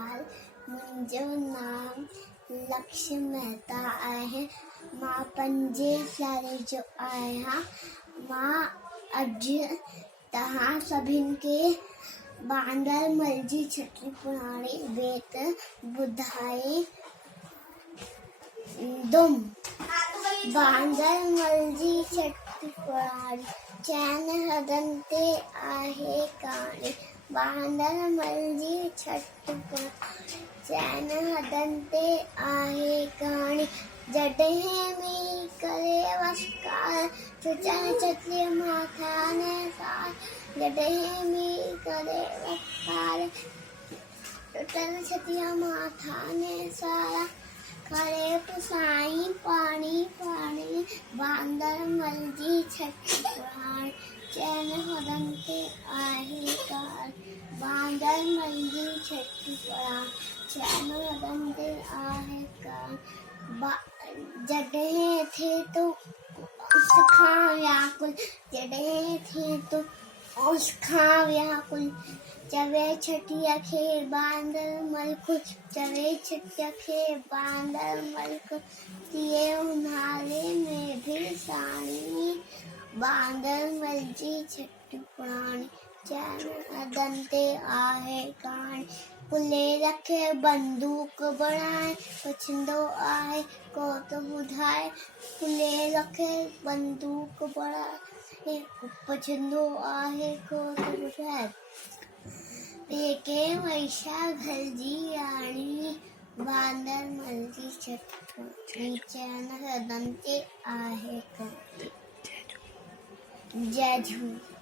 झूलेलाल। मुंहिंजो नाम लक्ष्य मेहता आहे। मां 5 साल जो आहियां। मां अॼु तव्हां सभिनि खे बांदरमल जी छठी पुराणी बेत ॿुधाईंदुमि। बांदरमल जी छठी पुराणी चैन हदनि ते आहे कहाणी। बांदरमल जी छठी पुराणी चैन हदनि ते आहे कहाणी। जॾहिं मींहुं करे वसकार चुचनि छटीअ माथा निसार। जॾहिं मींहुं करे वसकार चुचनि छटीअ माथा निसार। खड़े पुसाईं पाणी पाणी बांदरमल जी छठी पुराणी चैन हदनि ते आहे कहाणी। बांदरमल जी छठी पुराणी चैन हदनि ते आहे कहाणी। जॾहिं थिए थो उस खां व्याकुल जॾहिं थिए थो उस खां व्याकुल चवे छठीअ खे बांदरमल ख़ुशि चवे छठीअ खे बांदरमल ख़ुशि थिए ऊन्हारे में बि साणी। बांदरमल जी छठी पुराणी चैन हदनि ते आहे कहाणी। कुलेर खे बंदूक बणाए पुछंदो आहे को त ॿुधाए। कुलेर खे बंदूक बणाए पुछंदो आहे को त ॿुधाए। पेके वैशा घलिजी आणी बांदरमल जी छठी पुराणी चैन हदनि ते आहे कहाणी। जय झूले।